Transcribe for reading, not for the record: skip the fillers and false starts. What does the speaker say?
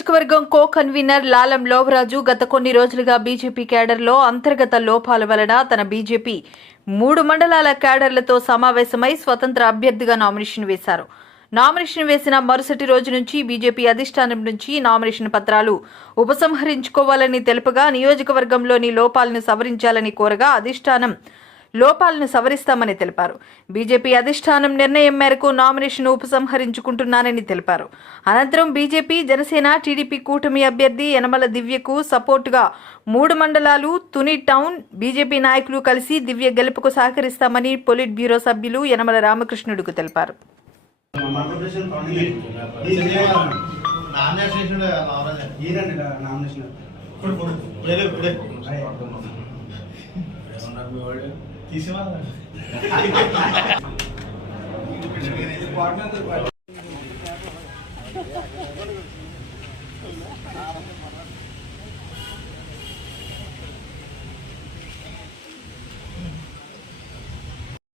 నియోజకవర్గం co convener Lalam Lovaraju గత కొన్ని రోజులుగా బీజేపీ క్యాడర్లో అంతర్గత లోపాల వలన తన బీజేపీ 3 మండలాల క్యాడర్లతో సమావేశమై స్వతంత్ర అభ్యర్థిగా నామినేషన్ వేశారు. నామినేషన్ వేసిన మరుసటి రోజు నుంచి బీజేపీ అధిష్టానం నుంచి నామినేషన్ పత్రాలు ఉపసంహరించుకోవాలని తెలుపగా నియోజకవర్గంలోని లోపాలను సవరించాలని కోరగా అధిష్టానం లోపాలను సవరిస్తామని తెలిపారు. బీజేపీ అధిష్టానం నిర్ణయం మేరకు నామినేషన్ ఉపసంహరించుకుంటున్నానని తెలిపారు. అనంతరం బీజేపీ, జనసేన, టీడీపీ కూటమి అభ్యర్థి యనమల దివ్యకు సపోర్టుగా 3 మండలాలు, తుని టౌన్ బీజేపీ నాయకులు కలిసి దివ్య గెలుపుకు సహకరిస్తామని పొలిట్ బ్యూరో సభ్యులు యనమల రామకృష్ణుడుకు తెలిపారు.